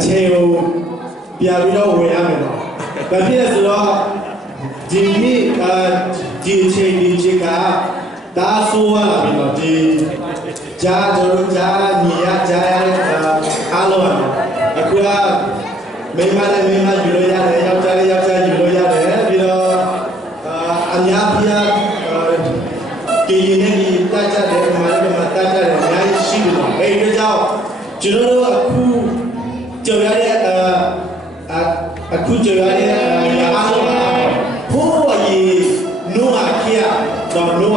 အခြေကိုပြန်ပြီးတော့ဝင်ရမယ်နော်။ဘာဖြစ်လဲဆိုတော့ဒီနေ့ဒီအချိန်ကဒါဆိုရလာပြီနော်ဒီကျွန်တော်ညီရကြားရတဲ့အားလုံးအခုကမိမနဲ့မိမယူလို့ရတယ်ယောက်ျားလေးယောက်ျားယူလို့ရတယ်ပြီးတော့အများကြီးကရင်နဲ့ဒီတက်ကြတယ်မာလည်းမတက်ကြတယ်အများကြီးရှိတယ်နော်အဲ့ဒီကြောင့်ကျွန်တော်တို့အခုကြော်ရတဲ့အခုကြော်ရတဲ့အားလုံးဖိုးရီနိုအာကီယာတော့နို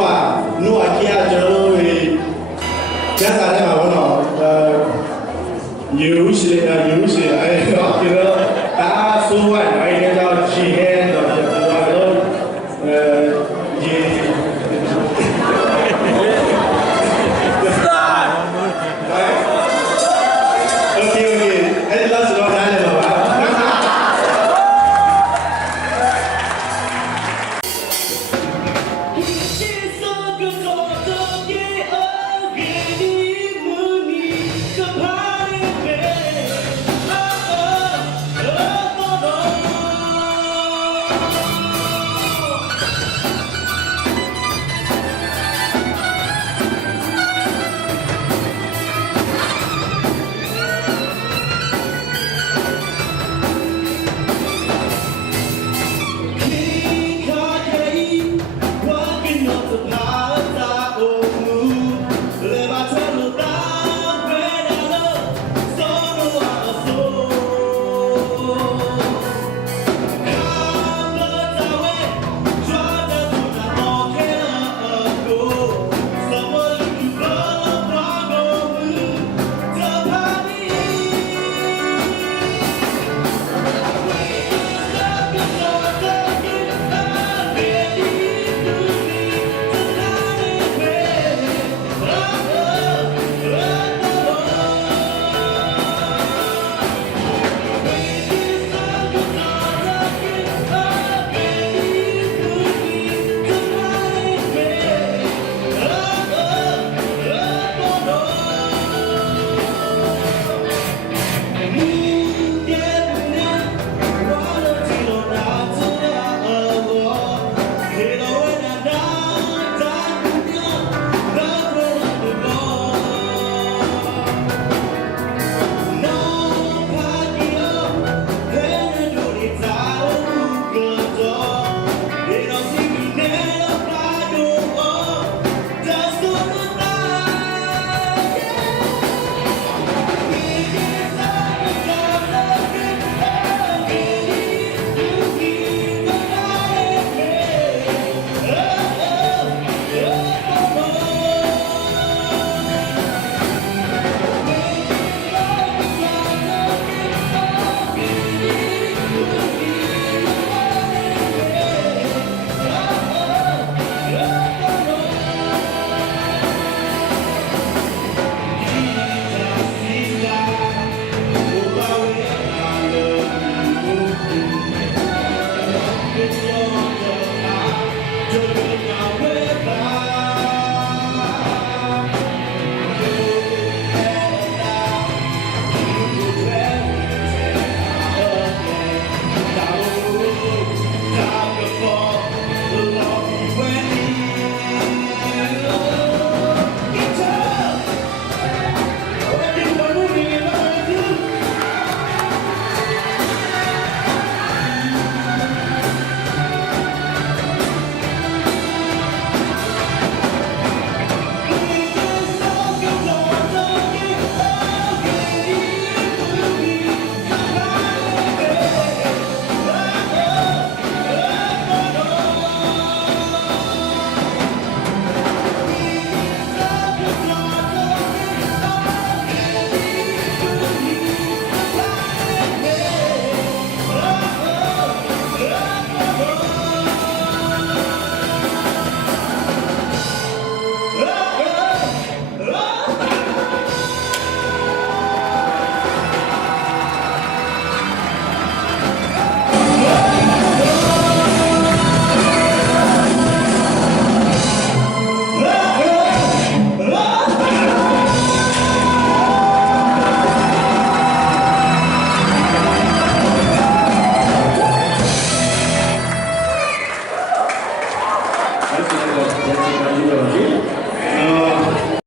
အာကီယာကျွန်တော်တို့ကျန်တာလည်းမှာဘောနော်ယူရှိအဲ့တော့ကျွန်တော်ဒါဆိုရ